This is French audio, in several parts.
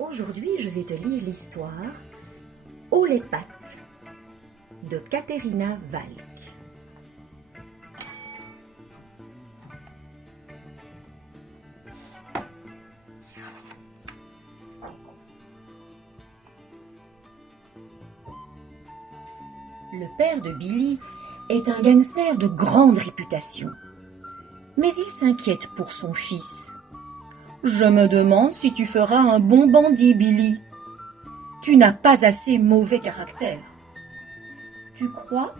Aujourd'hui, je vais te lire l'histoire « Oh les pattes » de Katharina Walk. Le père de Billy est un gangster de grande réputation. Mais il s'inquiète pour son fils. « Je me demande si tu feras un bon bandit, Billy. Tu n'as pas assez mauvais caractère. »« Tu crois ?»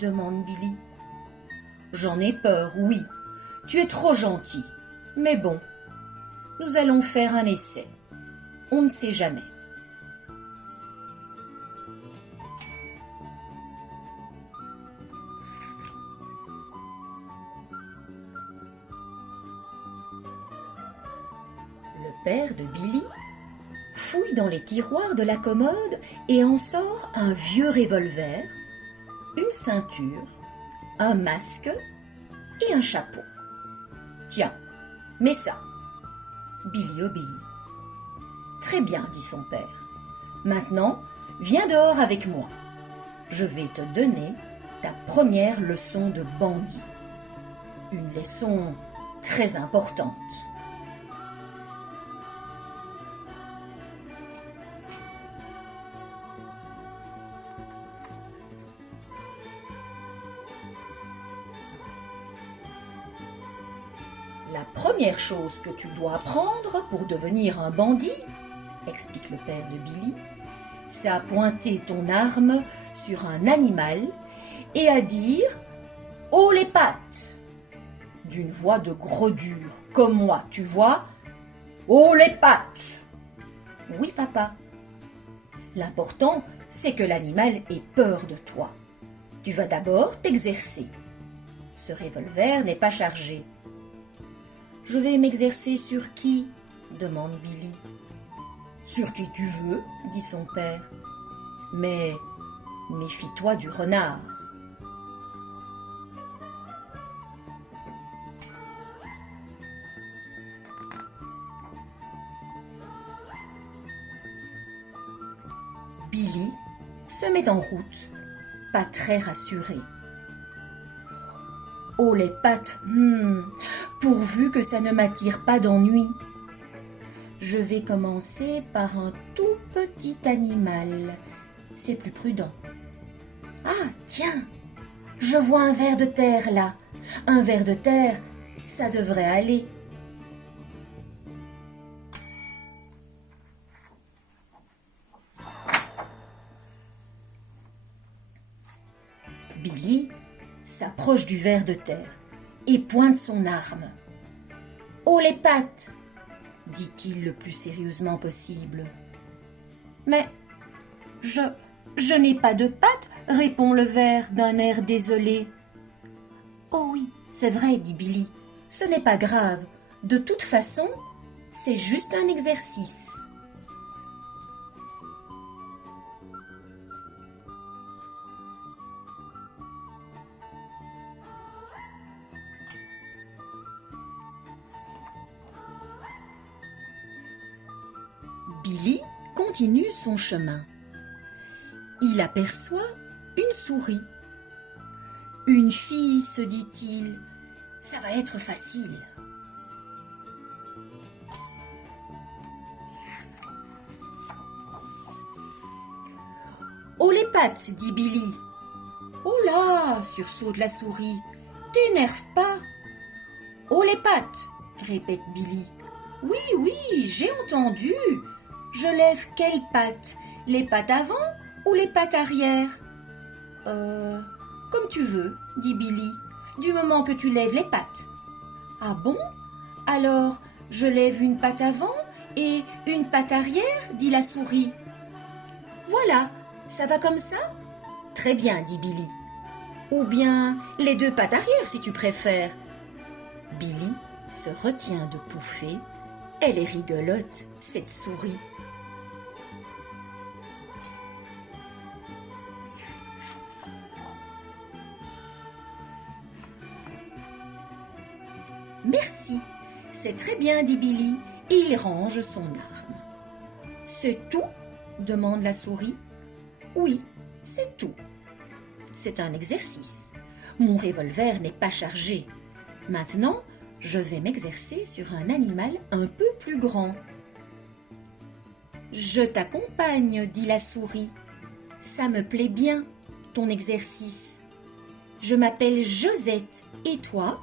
demande Billy. « J'en ai peur, oui. Tu es trop gentil. Mais bon, nous allons faire un essai. On ne sait jamais. » Le père de Billy fouille dans les tiroirs de la commode et en sort un vieux revolver, une ceinture, un masque et un chapeau. « Tiens, mets ça. » Billy obéit. « Très bien, dit son père. Maintenant, viens dehors avec moi. Je vais te donner ta première leçon de bandit. Une leçon très importante. » La première chose que tu dois apprendre pour devenir un bandit, explique le père de Billy, c'est à pointer ton arme sur un animal et à dire « Oh les pattes !» d'une voix de gros dur, comme moi, tu vois. « Oh les pattes !» Oui, papa. L'important, c'est que l'animal ait peur de toi. Tu vas d'abord t'exercer. Ce revolver n'est pas chargé. « Je vais m'exercer sur qui ?» demande Billy. « Sur qui tu veux, » dit son père. « Mais méfie-toi du renard. » Billy se met en route, pas très rassuré. Oh les pattes, pourvu que ça ne m'attire pas d'ennui. Je vais commencer par un tout petit animal. C'est plus prudent. Ah, tiens, je vois un ver de terre là. Un ver de terre, ça devrait aller. Billy s'approche du ver de terre et pointe son arme. « Oh les pattes !» dit-il le plus sérieusement possible. « Mais je n'ai pas de pattes !» répond le ver d'un air désolé. « Oh oui, c'est vrai, dit Billy, ce n'est pas grave. De toute façon, c'est juste un exercice. » Billy continue son chemin. Il aperçoit une souris. « Une fille, se dit-il, ça va être facile. » « Oh les pattes !» dit Billy. « Oh là !» sursaute la souris. « T'énerve pas !»« Oh les pattes !» répète Billy. « Oui, oui, j'ai entendu. Je lève quelles pattes? Les pattes avant ou les pattes arrière ?»« Comme tu veux, dit Billy, du moment que tu lèves les pattes. »« Ah bon? Alors, je lève une patte avant et une patte arrière, dit la souris. »« Voilà, ça va comme ça? »« Très bien, dit Billy. Ou bien les deux pattes arrière, si tu préfères. » Billy se retient de pouffer. Elle est rigolote, cette souris. « Merci, c'est très bien, dit Billy, et il range son arme. C'est tout? Demande la souris. Oui, c'est tout. C'est un exercice. Mon revolver n'est pas chargé. Maintenant, je vais m'exercer sur un animal un peu plus grand. Je t'accompagne, dit la souris. Ça me plaît bien, ton exercice. Je m'appelle Josette, et toi?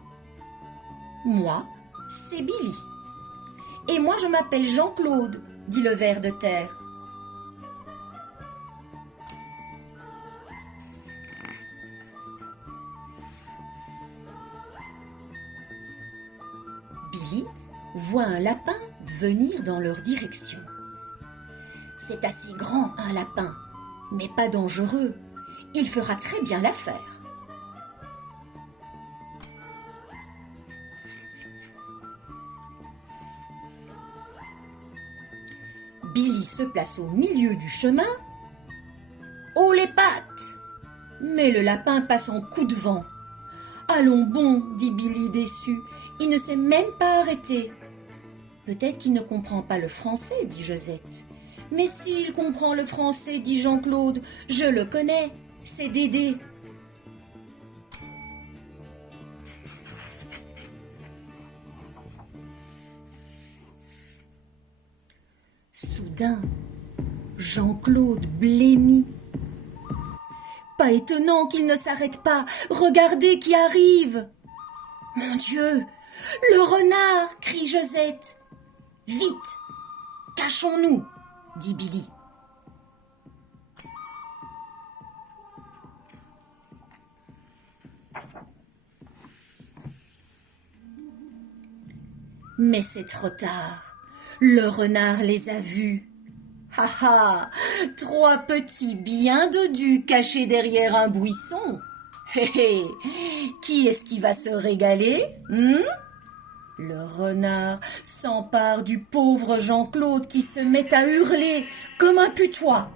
Moi, c'est Billy. Et moi, je m'appelle Jean-Claude, dit le ver de terre. Billy voit un lapin venir dans leur direction. C'est assez grand, un lapin, mais pas dangereux. Il fera très bien l'affaire. Billy se place au milieu du chemin. Haut les pattes! Mais le lapin passe en coup de vent. Allons bon, dit Billy déçu. Il ne s'est même pas arrêté. Peut-être qu'il ne comprend pas le français, dit Josette. Mais s'il comprend le français, dit Jean-Claude, je le connais, c'est Dédé. Soudain, Jean-Claude blêmit. Pas étonnant qu'il ne s'arrête pas. Regardez qui arrive. Mon Dieu, le renard, crie Josette. Vite, cachons-nous, dit Billy. Mais c'est trop tard. Le renard les a vus. Ha ha! Trois petits bien dodus cachés derrière un buisson. Hé hé! Qui est-ce qui va se régaler? Le renard s'empare du pauvre Jean-Claude qui se met à hurler comme un putois.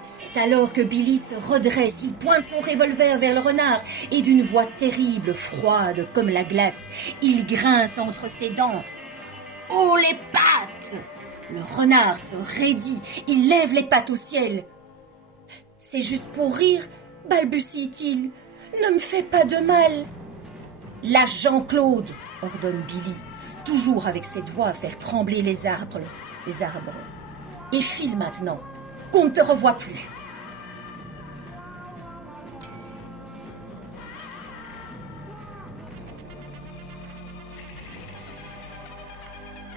C'est alors que Billy se redresse, il pointe son revolver vers le renard et d'une voix terrible, froide comme la glace, il grince entre ses dents. « Oh les pattes !» Le renard se raidit, il lève les pattes au ciel. « C'est juste pour rire, balbutie-t-il. Ne me fais pas de mal. »« Lâche Jean-Claude !» ordonne Billy, toujours avec cette voix à faire trembler les arbres. Et file maintenant, qu'on ne te revoie plus.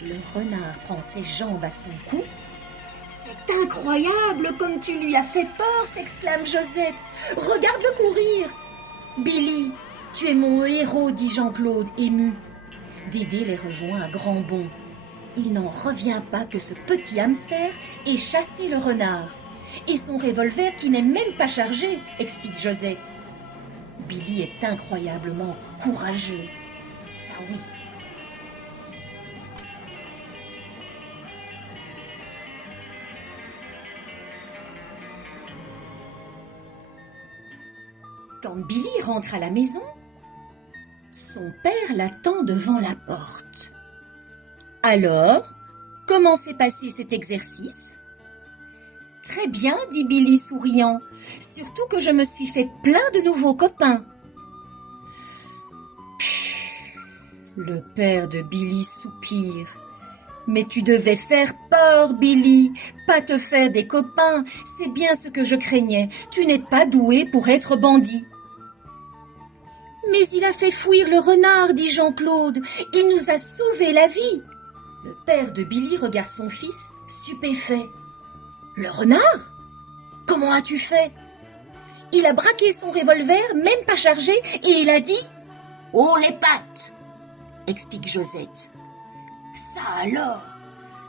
Le renard prend ses jambes à son cou. « C'est incroyable comme tu lui as fait peur !» s'exclame Josette. « Regarde-le courir !»« Billy, tu es mon héros !» dit Jean-Claude, ému. Dédé les rejoint à grands bonds. Il n'en revient pas que ce petit hamster ait chassé le renard. Et son revolver qui n'est même pas chargé, explique Josette. Billy est incroyablement courageux. Ça oui. Quand Billy rentre à la maison, son père l'attend devant la porte. « Alors, comment s'est passé cet exercice ?»« Très bien, dit Billy souriant, surtout que je me suis fait plein de nouveaux copains. » Le père de Billy soupire. « Mais tu devais faire peur, Billy, pas te faire des copains, c'est bien ce que je craignais, tu n'es pas doué pour être bandit. » « Mais il a fait fuir le renard, dit Jean-Claude. Il nous a sauvé la vie. » Le père de Billy regarde son fils, stupéfait. « Le renard? Comment as-tu fait ?» Il a braqué son revolver, même pas chargé, et il a dit « Oh les pattes !» explique Josette. « Ça alors !»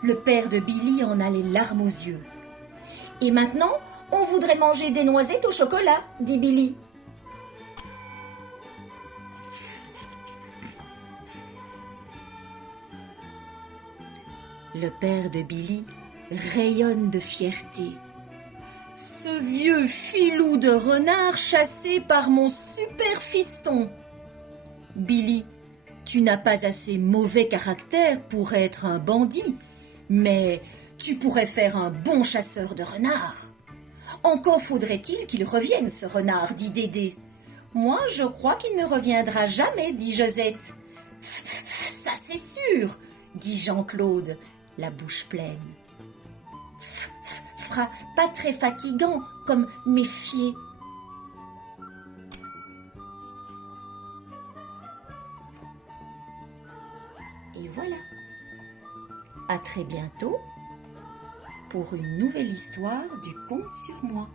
Le père de Billy en a les larmes aux yeux. « Et maintenant, on voudrait manger des noisettes au chocolat, dit Billy. » Le père de Billy rayonne de fierté. Ce vieux filou de renard chassé par mon super fiston. Billy, tu n'as pas assez mauvais caractère pour être un bandit, mais tu pourrais faire un bon chasseur de renards. Encore faudrait-il qu'il revienne, ce renard, dit Dédé. Moi, je crois qu'il ne reviendra jamais, dit Josette. Ça, c'est sûr, dit Jean-Claude, la bouche pleine. Fera pas très fatigant comme méfier. Et voilà. À très bientôt pour une nouvelle histoire du Conte sur moi.